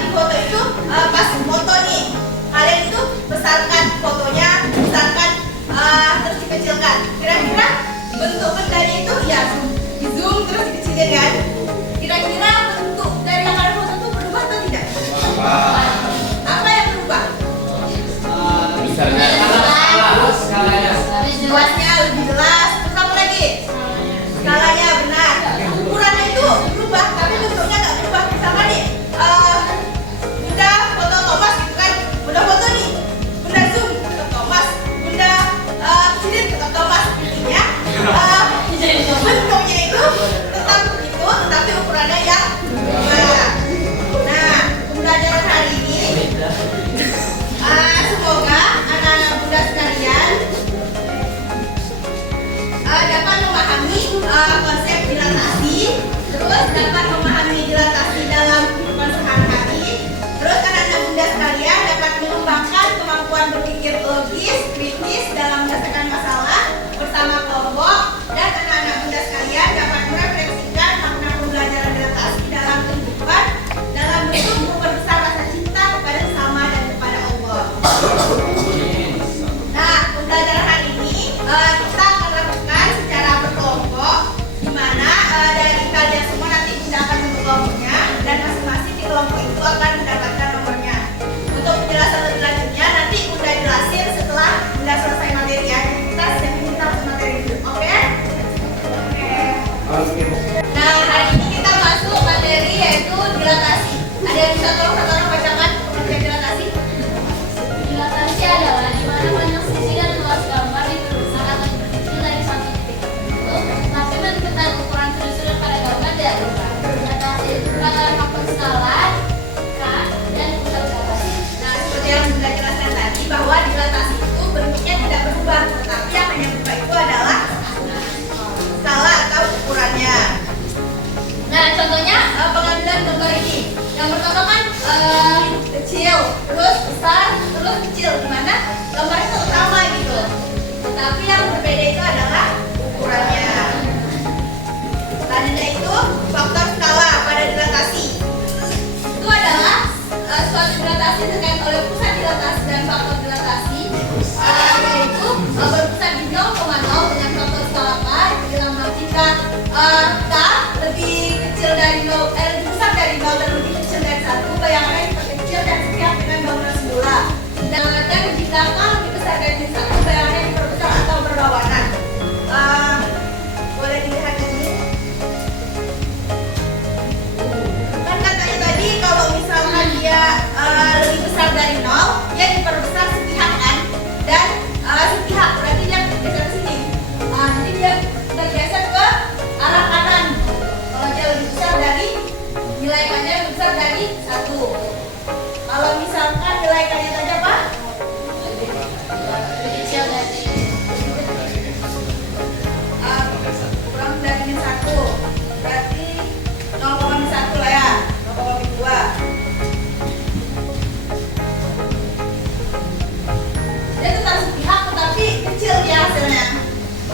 di foto itu pas foto nih, kalian itu besarkan fotonya, besarkan terus dikecilkan. Kira-kira bentuk bendanya itu ya di zoom terus dikecilin kan? Kira-kira bentuk dari yang kalian foto itu berubah atau tidak? Apa yang berubah? Misalnya luasnya lebih jelas. Terus apa lagi? Skalanya benar. Ukurannya itu berubah, tapi bentuknya nggak berubah. Misalkan nih, Bunda foto Thomas gitu kan? Bunda foto nih, Bunda zoom tetap Thomas, Bunda kecilin tetap Thomas. Intinya bentuknya itu tetap begitu, tetapi ukurannya yang berubah. Nah, pembelajaran hari ini semoga anak-anak Bunda sekalian dapat memahami konsep dilatasi, terus dapat memahami dilatasi dalam kehidupan sehari-hari, terus anak-anak Bunda sekalian dapat mengembangkan kemampuan berpikir logis, kritis dalam menyelesaikan masalah bersama kelompok, dan anak-anak Bunda sekalian dapat merefleksikan makna pembelajaran dilatasi dalam kehidupan dalam bentuk memperbesar rasa cinta kepada sesama dan kepada Allah. Nah, pembelajaran hari ini kita akan lakukan secara berkelompok, di mana dari kalian semua nanti Bunda akan bentuk kelompoknya, dan masing-masing di kelompok itu akan mendapatkan nomornya. Untuk penjelasan lebih lanjutnya nanti Bunda jelasin setelah Bunda selesai materi ya. Jadi kita langsung materi dulu, oke? Nah, hari ini kita masuk materi yaitu dilatasi. Ada yang bisa tolong satu orang bacakan pengertian dilatasi? Dilatasi adalah di mana banyak sisi dan luas gambar diperbesar atau diperkecil dari satu titik tertentu, tapi bentuk dan ukuran sudut-sudut pada gambar tidak berubah. Dilatasi diperlukan dalam faktor skala, dan pusat dilatasi. Nah, seperti yang Bunda jelaskan tadi bahwa dilatasi itu bentuknya tidak berubah, tetapi yang hanya berubah itu adalah skala atau ukurannya. Nah, contohnya pengambilan gambar ini. Yang pertama kan kecil, terus besar, terus kecil, dimana gambarnya tetap sama gitu. Tetapi yang berbeda itu adalah ukurannya. Selanjutnya itu faktor skala pada dilatasi. Itu adalah suatu dilatasi terkait oleh pusat dilatasi dan faktor dilatasi, yaitu berpusat di 0,0 dengan faktor skala K, dalam jika K lebih kecil dari 0, lebih besar dari 0 dan lebih kecil dari 1, bayangannya diperkecil dan sepihak dengan bangunan semula. Dan jika K lebih besar dari 1, bayangannya diperbesar atau berlawanan. Boleh dilihat ini. Kan katanya tadi kalau misalkan dia lebih besar dari 0, dia diperbesar sepihak kan? Dan sepihak berarti dia bergeser ke sini. Jadi dia bergeser ke arah kanan. Kalau dia lebih besar dari nilai K-nya lebih besar dari 1. Kalau misalkan nilai K-nya tadi apa? Lebih kecil dari Kurang dari 1. Berarti 0,1 lah ya. 0,2. Dia tetap sepihak tetapi kecil dia hasilnya.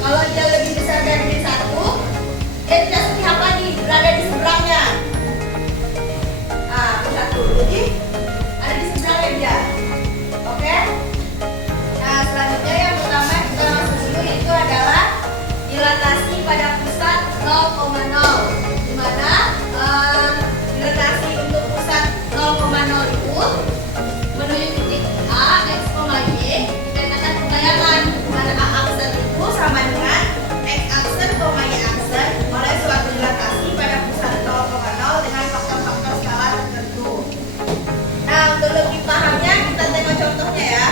Kalau dia lebih besar dari 1, dia tidak sepihak lagi, berada di seberangnya. Nah, 1. Jadi ada di seberangnya dia. Oke? Nah, selanjutnya yang pertama kita masuk dulu itu adalah dilatasi pada pusat 0,0. Di mana dilatasi untuk pusat 0,0 itu menuju titik A, X, Y dikatakan pembayangan, di mana A aksen itu sama dengan X aksen, Y aksen oleh suatu dilatasi pada pusat 0,0 dengan faktor-faktor skala tertentu. Nah, untuk lebih pahamnya kita tengok contohnya ya.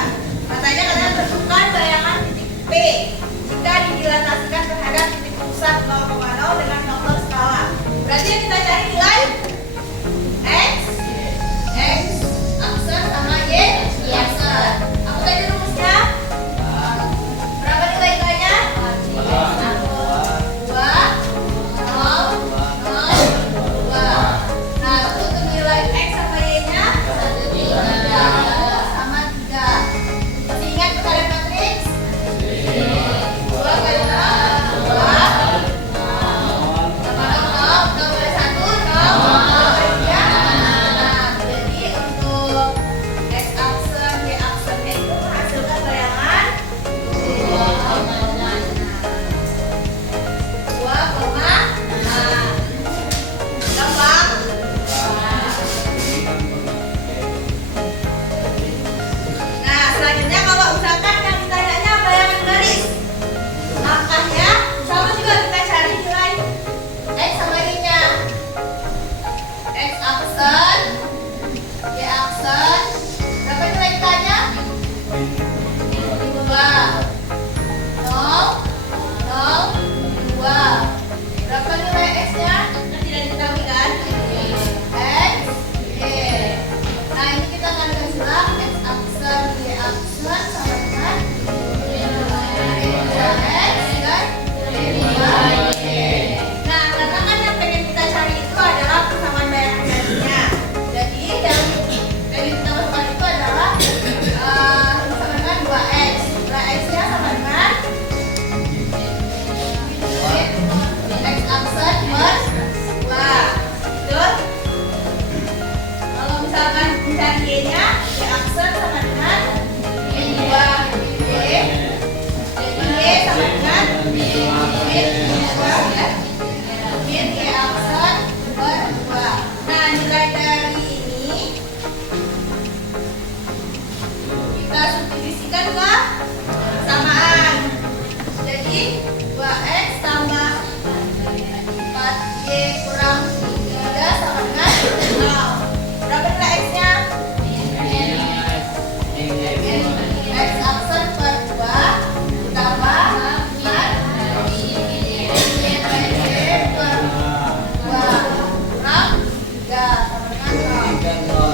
Katanya kalian tentukan bayangan titik P jika didilatasikan terhadap titik pusat 0,0 dengan faktor skala Y kurang 3 sama dengan 0. Berapa nilai X-nya? X aksen per 2 ditambah 4 Y per 2 kurang 3 sama dengan 0.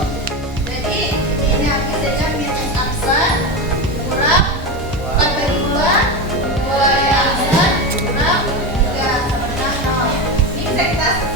Jadi ini aku saja minus aksen kurang 4 bagi 2 Y aksen kurang 3 sama dengan 0. Ini bisa kita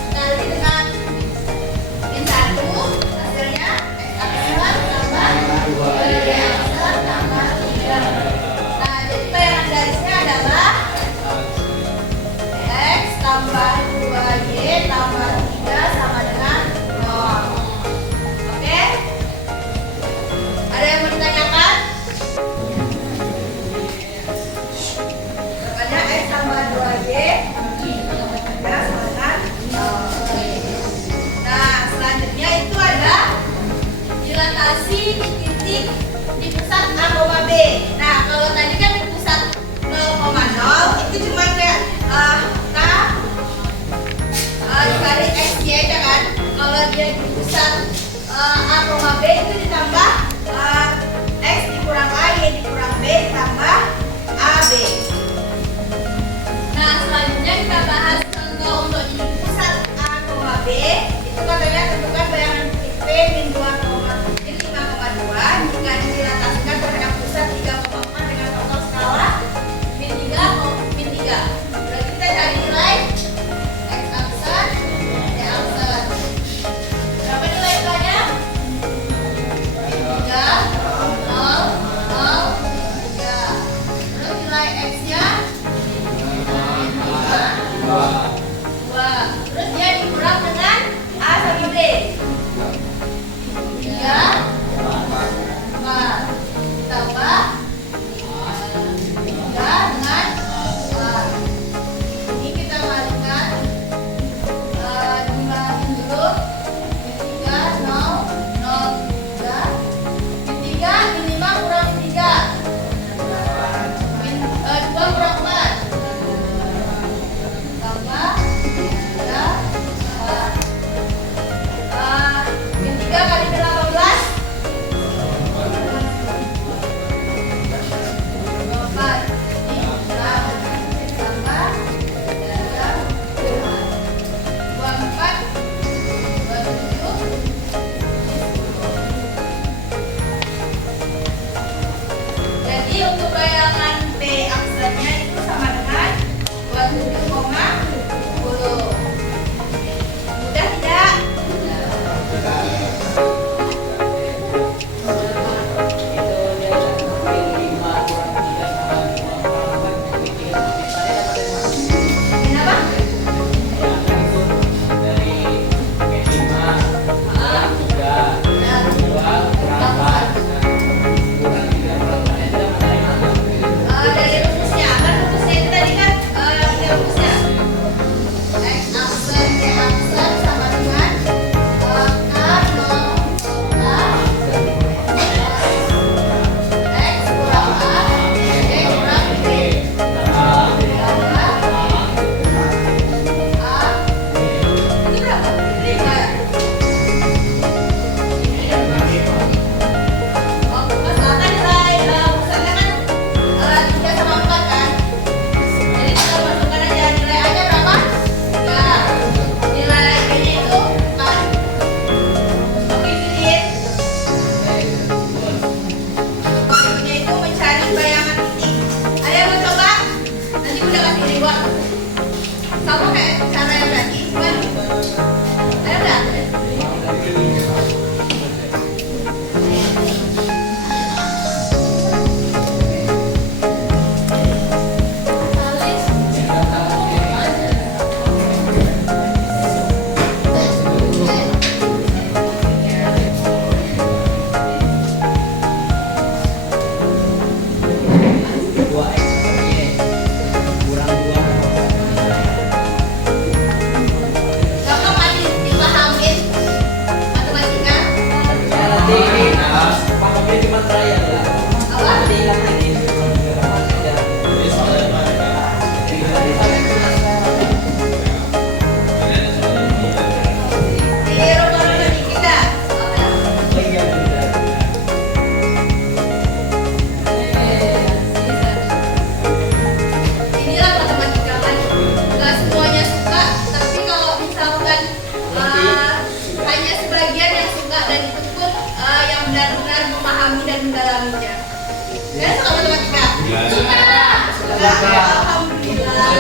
Alhamdulillah.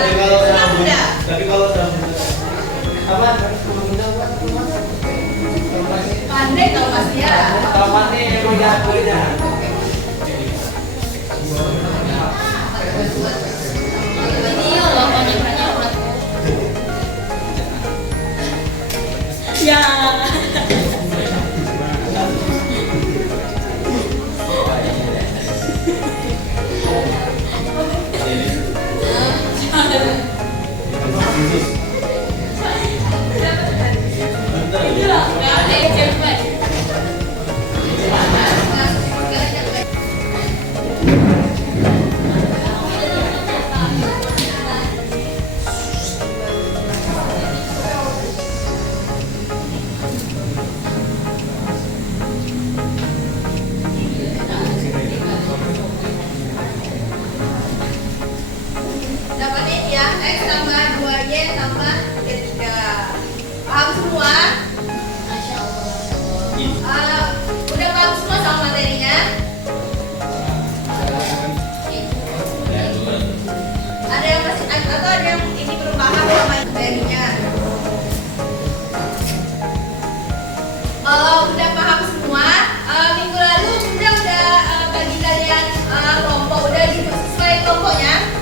Senang udah. Tapi kalau apa? Pandai kalau Mas ya. Tamatnya udah boleh. Video loh banyak-banyak. Ya. Dapatin ya, X tambah 2Y tambah 3. Paham semua? Masya Allah. Udah paham semua sama materinya? Ada yang masih atau ada yang ini belum paham sama materinya? Kalau udah paham semua, minggu lalu Bunda udah bagi kalian kelompok, udah gitu sesuai kelompoknya.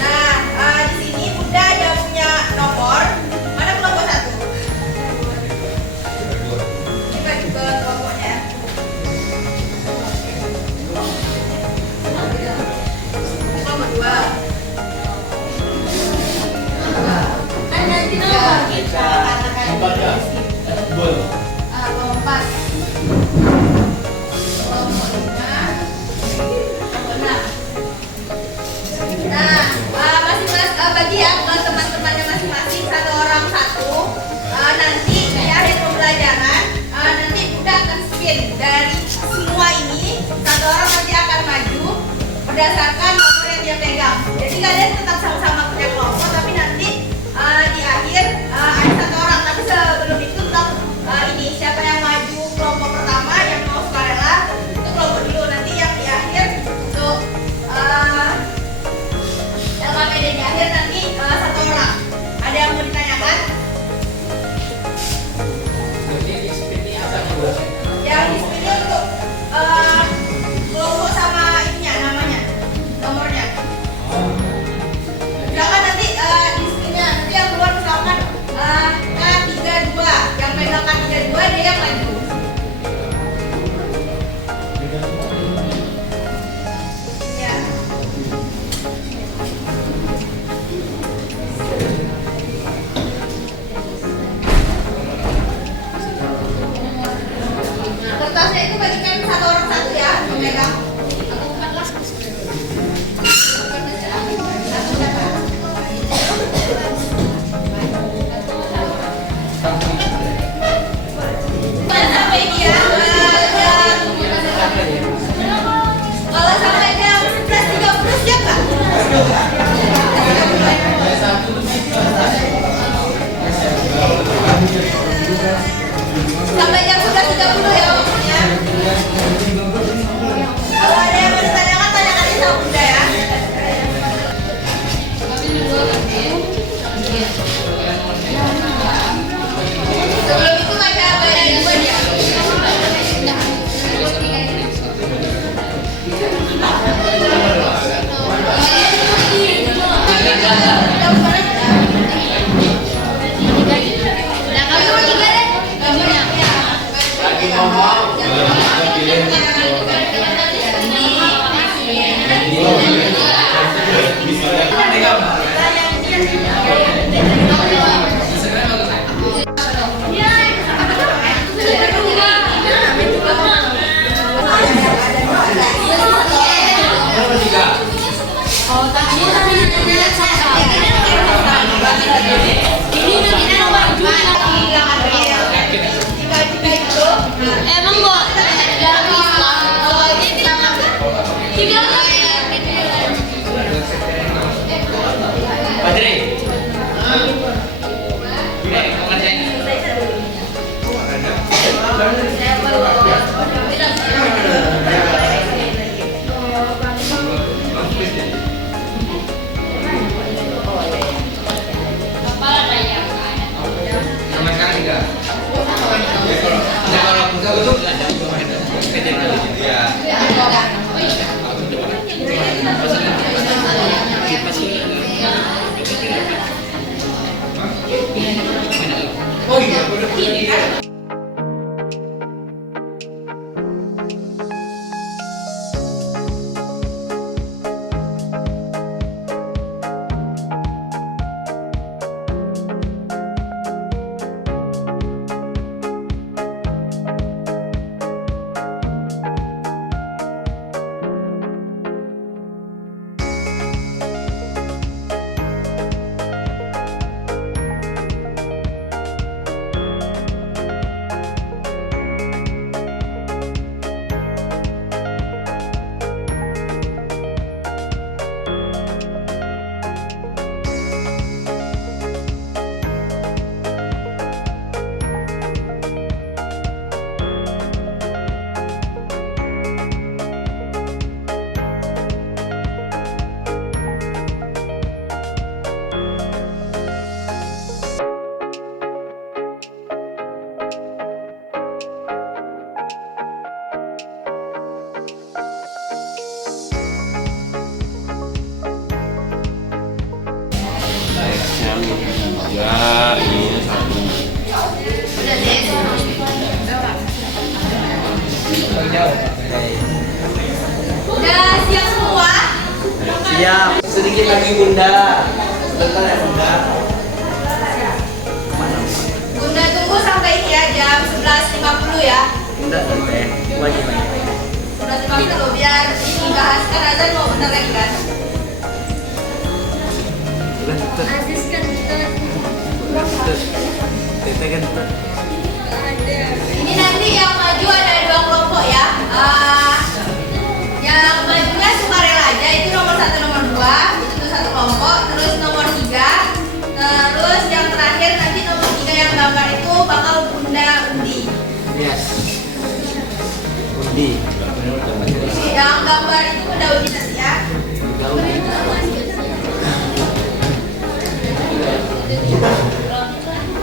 Nah, di sini Bunda ada punya nomor. Mana kelompok 1? Kita juga kelompoknya. Kelompok 2. Kan nanti nomor kita katakan Kelompoknya. di situ. Bol. Kelompok 4. Kelompok 5. Kelompok 6. Nah, masing-masing bagi ya ke teman-temannya masing-masing, satu orang satu. Nanti di akhir pembelajaran nanti Bunda akan spin dari semua ini, satu orang nanti akan maju berdasarkan nomor yang dia pegang. Jadi kalian tetap sama-sama punya kelompok, tapi nanti di akhir ada satu orang. Tapi sebelum itu tetap ini siapa yang maju kelompok pertama yang mau sukarela itu kelompok dulu. Nanti yang di akhir untuk LKPD di akhir nanti satu orang. Ada yang mau ditanyakan? Yang di sini untuk kelompok sama ininya namanya, nomornya. Misalkan nanti di sininya nanti yang keluar misalkan K32, yang pegang K32 dia yang maju. Ya. Kertasnya itu bagikan satu orang satu ya, memegang. Satu berapa? Sampai dia kalau sampai jam 11.30 siap nggak? Sampai jam 11.30 ya waktunya. Kalau ada yang mau ditanyakan, tanyakan aja sama Bunda ya. Sebelum itu baca duluan ya. Nah, kamu nomor 3 deh. Gambarnya. Lagi ngomong. Oh, tapi ini nanti nomor 2. Emang kok dalam Islam kalau ini tidak tiga Badri. Ya, ini satu. Udah deh. Udah siap semua? Siap. Sedikit lagi Bunda. Sebentar ya Bunda. Bunda tunggu sampai ini ya jam 11.50 ya. Bunda sampai. Wajib lagi. 11.50 biar dibahas kan azan mau bentar lagi kan. Aziz kentut. Tete kentut. Ini nanti yang maju ada 2 kelompok ya. Yang majunya sukarela aja itu nomor 1 nomor 2 itu satu kelompok. Terus nomor 3. Terus yang terakhir nanti nomor 3 yang gambar itu bakal Bunda undi. Yes. Undi. Yang gambar itu Bunda undi nanti ya.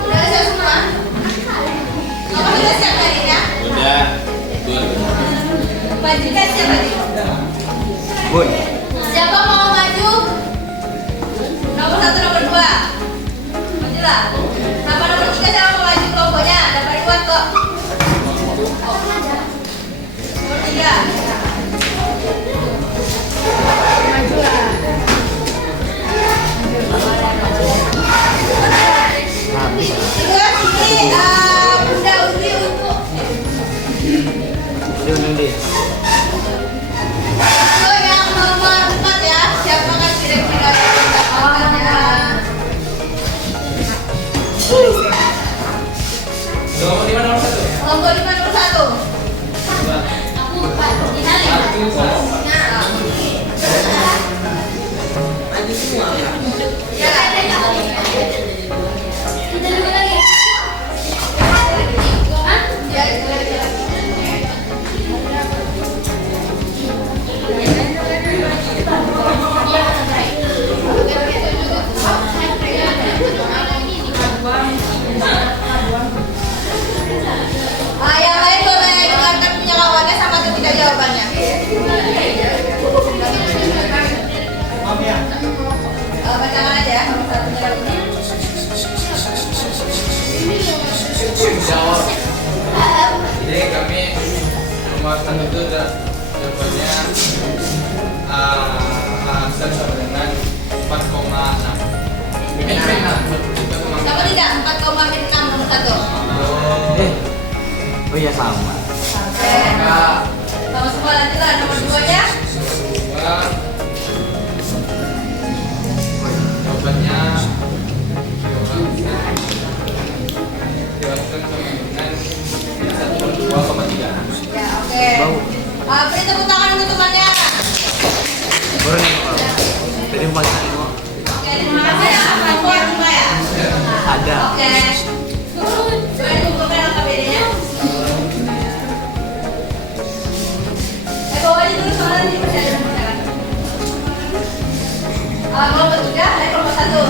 Udah siap semua? Kamu sudah siap tadinya? Udah. Majunya siapa nih? Bun. Siapa mau maju? Nomor 1, nomor 2. Majulah. Nama nomor 3 siapa mau maju kelompoknya? Dapat reward kok. Nomor 3. Majulah. Ingat ini Bunda undi untuk Undi. itu yang nomor 4 ya. Siapa kan kira-kira yang mendapatkannya? Nomor 5 nomor 1. Kelompok 5 nomor 1. Aku Pak Inali. Ya. Kita dulu lagi. Hah? Ya. Yang lain boleh dengarkan punya lawannya sama ketiga jawabannya. Bacakan aja ya nomor 1-nya dulu. Jawab. Jadi kami nomor 1 itu jawabannya sama dengan 4,6. Sama tidak? 4,6 nomor 1. Oh iya sama. Oke. Sama semua lanjutlah nomor 2-nya. Jawabannya diwakilkan sama dengan 1,2,3. Ya, oke. Beri tepuk tangan untuk temannya. Baru nih Pak. Tadi mau tanya mau. Oke, terima kasih ya. Kelompok 5 ya. Ada. Oke. Coba dikumpulkan LKPD-nya. Bawa aja dulu soalnya nanti masih ada pembicaraan. Kelompok 3, kelompok 1.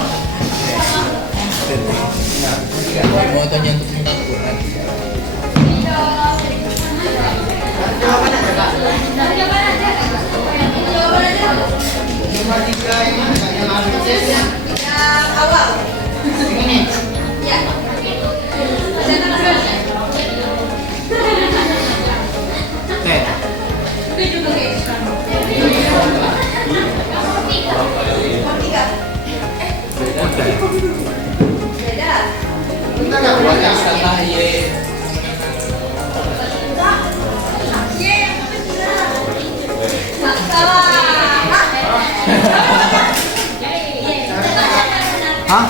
Mau tanya untuk tentang Quran. Jawaban aja. Nomor 3 Yang awal. ini. Ya. Saya tengah sekali. Teh. Nomor 3. Beda. Jawabannya salah ye. Hah?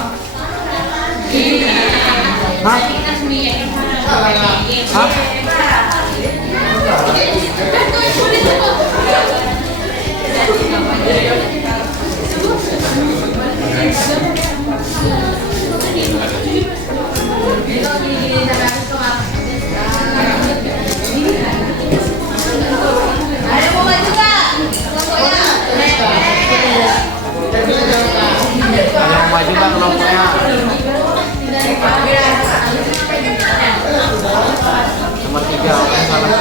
Hah? Hah? Ada yang mau maju nggak? Kelompoknya. Ada yang maju nggak kelompoknya? Nomor 3 yang salah.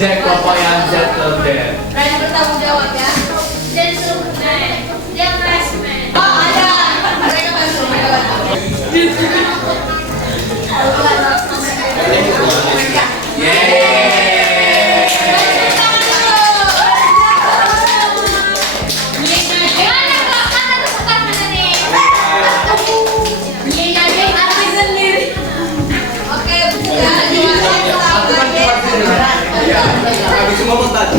Jack Papaya Gentleman. Berani bertanggung jawab ya. Gentleman, gentleman. Oh ada. Mereka bantu. Oke, ya. Aku kan cuma sini. Ya. Habis ngomong tadi.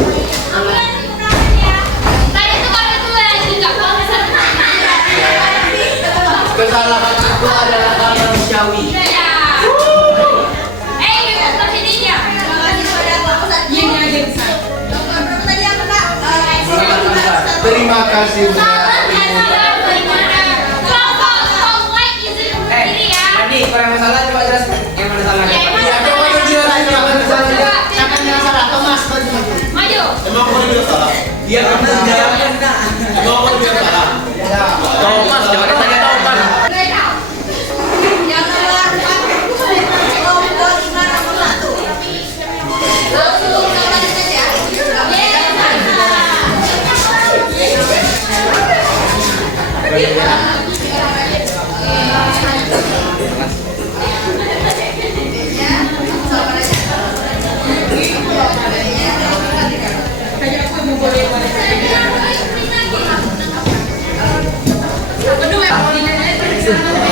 Kesalahan itu adalah karena manusiawi. Terima kasih Bunda. Tadi kalau yang masalah coba jelaskan yang mana salahnya. Iya, coba jelasin yang mana salahnya. Siapa yang salah? Thomas maju. Emang aku dia salah? Dia benar jalankan nak. Emang aku dia salah? Thomas, jangan tanya Thomas. Yang nomor 4 kelompok 5 nomor 1. Langsung kita lanjut ya.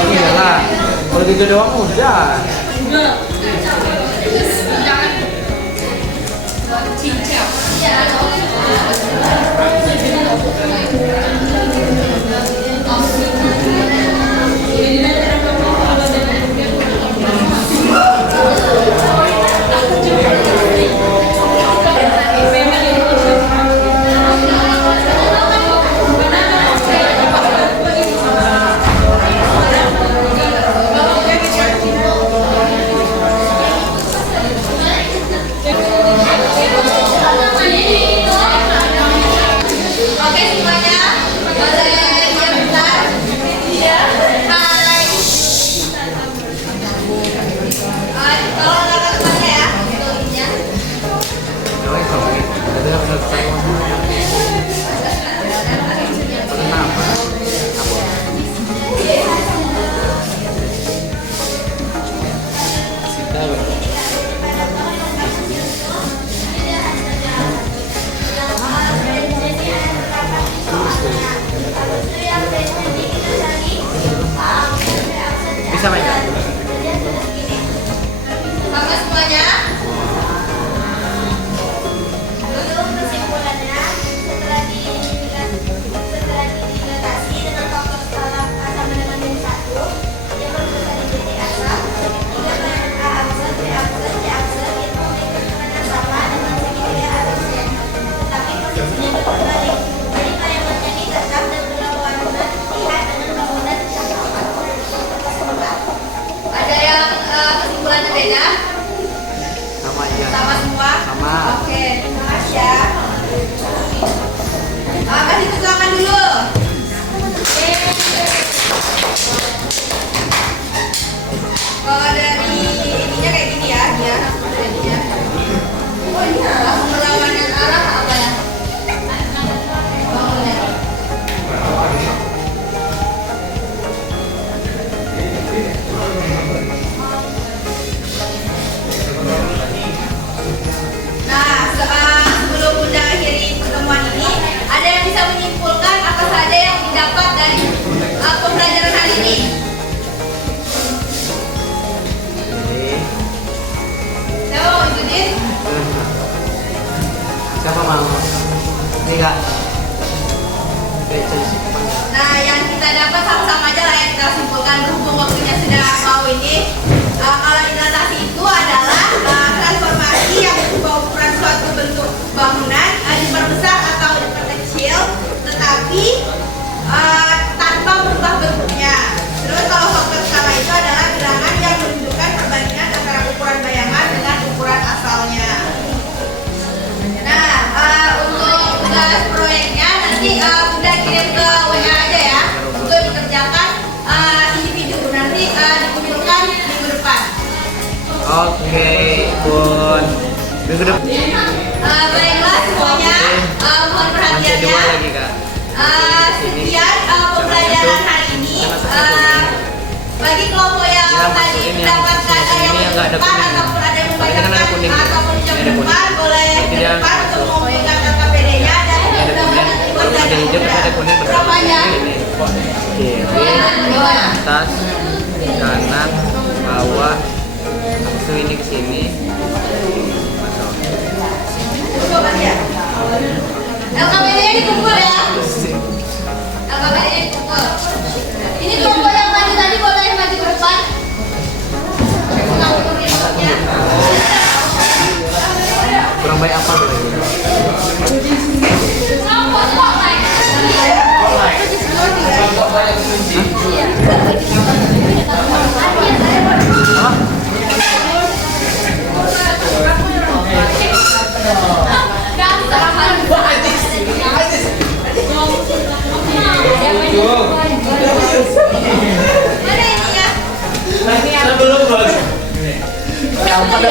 Iyalah, kalau gitu doang udah. Oke semuanya, boleh diam bentar. Hai. Tolong angkat tangannya ya. Tulisnya. Bisa main? Sama semuanya. Untuk kesimpulannya, setelah didilatasi dengan faktor skala asam dengan yang satu, yang berbeda di titik asam, tiga bahan A aksen, B aksen, C aksen itu memiliki tekanan sama dengan segitiga atasnya, tetapi posisinya berbalik. Jadi kalimatnya ini tetap dan berlawanan lihat dengan bangunan sama. Ada yang kesimpulannya beda? Sama aja. Sama semua? Sama. Oke, terima kasih ya. Kasih keterangan dulu. Kalau dari ininya kayak gini ya, dia. Oh iya, langsung berlawanan arah apa ya? Bangunan. Nah, sebelum Bunda akhiri pertemuan ini, ada yang bisa menyimpulkan apa saja yang didapat dari pembelajaran hari ini? Siapa mau ikutin? Siapa mau? Ini enggak. Nah, yang kita dapat sama-sama aja lah yang kita simpulkan berhubung waktunya sudah mau ini. Kalau dilatasi itu adalah transformasi yang berubah ukuran suatu bentuk bangunan diperbesar atau diperkecil, tetapi tanpa berubah bentuknya. Terus kalau faktor skala itu adalah gerangan yang menunjukkan perbandingan antara ukuran bayangan dengan ukuran asalnya. Nah, untuk tugas proyeknya nanti Bunda kirim ke WA aja ya untuk dikerjakan individu. Nanti dikumpulkan minggu depan. Oke, Bun. Minggu depan. semuanya. lagi kak. Sekian pembelajaran hari ini. Bagi kelompok yang tadi mendapatkan yang depan ataupun ada yang membacakan ataupun yang depan boleh ke depan untuk memberikan KPD-nya dan Ada hijau terus ada kuning semuanya. kiri, atas, kanan, bawah, langsung ini ke sini, masuk. Coba ya. LKPD-nya dikumpul ya. LKPD-nya dikumpul. Ini kelompok yang maju tadi boleh maju ke depan. Kurang baik apa boleh? Mana ininya? Sebelum bos. Yang pada